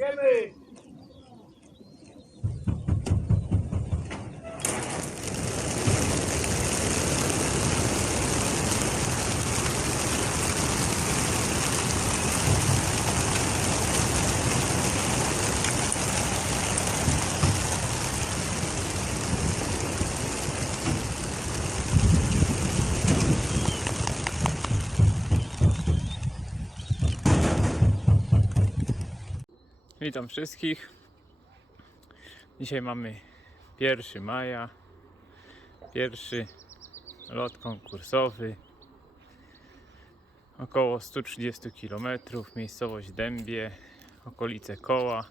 Viene. Witam wszystkich. Dzisiaj mamy 1 maja. Pierwszy lot konkursowy. Około 130 km, miejscowość Dębie, okolice Koła.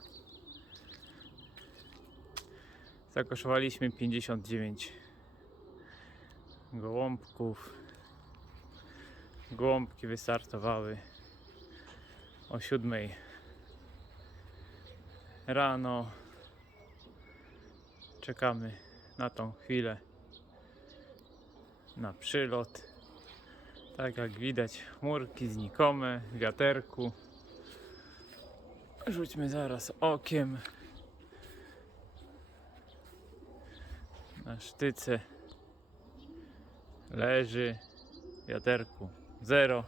Zakoszowaliśmy 59 gołąbków. Gołąbki wystartowały o 7 rano. Czekamy na tą chwilę na przylot. Tak jak widać, chmurki znikome, wiaterku. Rzućmy zaraz okiem na sztyce. Leży wiaterku zero.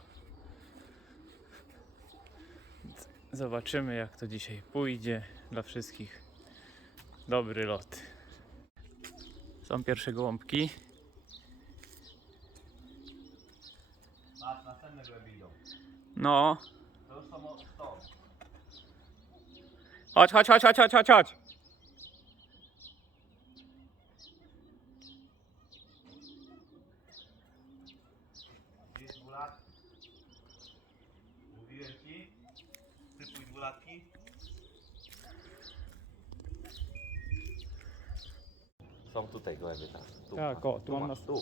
Zobaczymy jak to dzisiaj pójdzie dla wszystkich. Dobry lot. Są pierwsze gołąbki. Patrz, następne głębi idą. No. To już są stąd. Chodź, chodź, chodź, chodź, chodź, chodź, chodź. Gdzieś dwulatki. Mówiłem ci? Typuj dwulatki. Są tutaj gołębie teraz. Tu Tak, masz, o, tu mam masz, nas- Tu.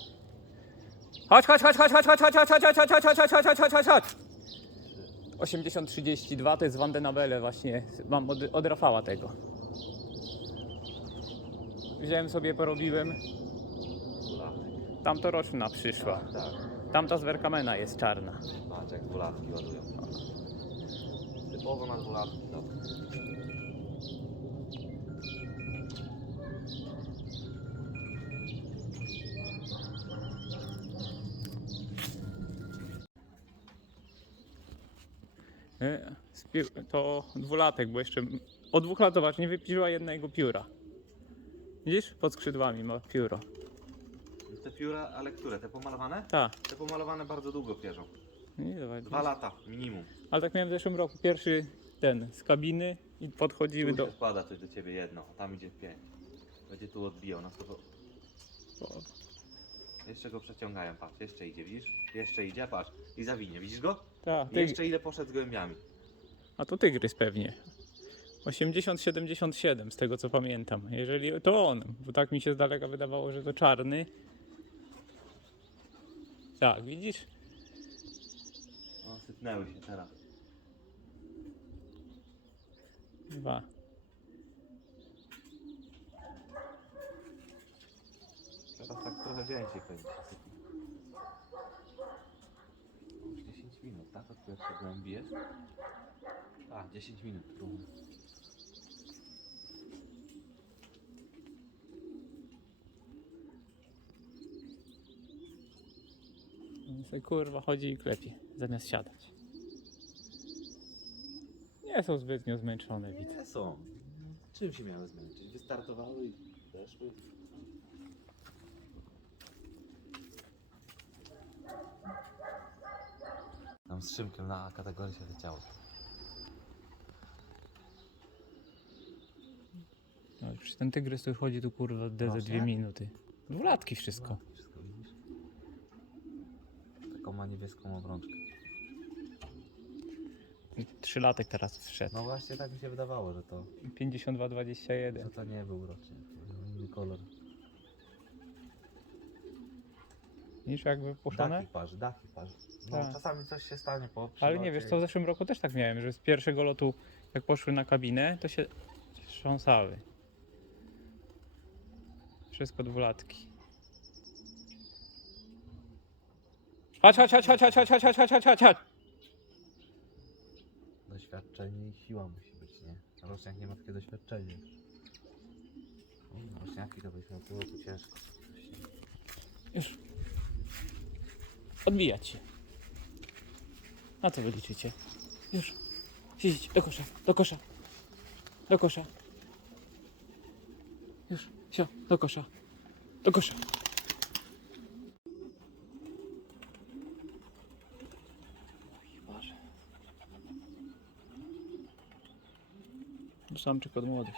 Chodź, chodź, chodź, chodź, chodź, chodź, chodź, chodź, chodź, chodź, chodź, chodź, chodź, chodź, chodź, chodź, chodź, chodź. 80-32 to jest Vandenabele właśnie. Mam od, od Rafała tego. Wziąłem sobie, porobiłem. Dwulatek. Tamtoroczna przyszła. Tak, tak. Tamta z Werkamena jest czarna. Patrz jak dwulatki ładują. Typowo na dwulatki. Dobra. To dwulatek, bo jeszcze od dwóch lat, zobacz, nie wypiła jednego pióra. Widzisz? Pod skrzydłami ma pióro. Te pióra, ale które? Te pomalowane? Tak. Te pomalowane bardzo długo pierzą. Nie, dawaj, Dwa lata minimum. Ale tak miałem w zeszłym roku. Pierwszy ten z kabiny i podchodziły Tu do. składa coś do ciebie jedno, a tam idzie pięć. Będzie tu odbijał na to. o, Jeszcze go przeciągają, patrz, jeszcze idzie, widzisz? Jeszcze idzie, patrz. I zawinie, widzisz go? Tak, I tyg... jeszcze ile poszedł z gołębiami. a to tygrys pewnie. 80-77 z tego co pamiętam. Jeżeli to on, bo tak mi się z daleka wydawało, że to czarny. Tak, widzisz? O, sypnęły się teraz. Dwa. Teraz tak trochę więcej pewnie sypnie. Już 10 minut, tak? Od pierwszej głębi jest? A, 10 minut. Tu. On sobie, kurwa chodzi i klepie, zamiast siadać. Nie są zbytnio zmęczone, widzę. Nie są. Czym się miały zmęczyć? Wystartowały i weszły. Tam z Szymkiem na kategorię się leciało. No, przecież ten tygrys tu chodzi tu kurwa de ze Właśnie? dwie minuty. Dwulatki wszystko. Wszystko widzisz? Taką ma niebieską obrączkę. Trzylatek teraz wszedł. No właśnie tak mi się wydawało, że to, 52-21. że to nie był rocznie. To był inny kolor. Widzisz jak wypuszczone? Daki parzy, daki parzy. No Tak. czasami coś się stanie po Ale nie wiesz, przylocie to w zeszłym roku też tak miałem, że z pierwszego lotu jak poszły na kabinę, to się trząsały. Wszystko dwulatki. Chodź, chodź, chodź, chodź, chodź, chodź, chodź, chodź, chodź, chodź, chodź. Doświadczenie i siła musi być, nie? Roczniak nie ma takie doświadczenie. O, Roczniaki to byś miał pół roku ciężko. Już. Odbijać się. Na co wy liczycie? Już. Siedzieć. Do kosza. Do kosza. Do kosza. Już. Sio. Do kosza. Do kosza. Samczyk od młodych.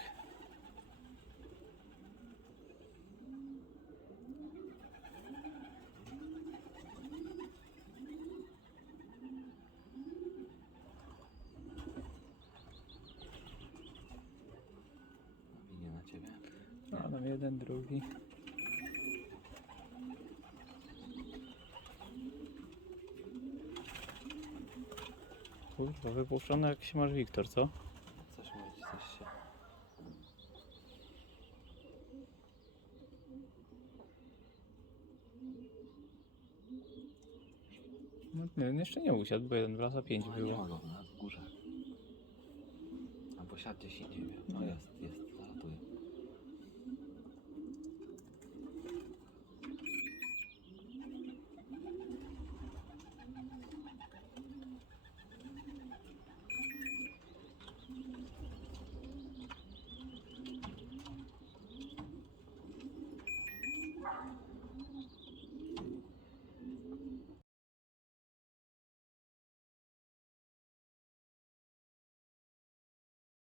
Idzie na ciebie. A tam jeden, drugi. Kurwa, wypuszczony jakiś masz Wiktor, co? Coś mówić, coś się... No, nie, jeszcze nie usiadł, bo jeden wraca pięć No, nie było. go, na w górze. Albo siad gdzieś indziej. No jest, jest.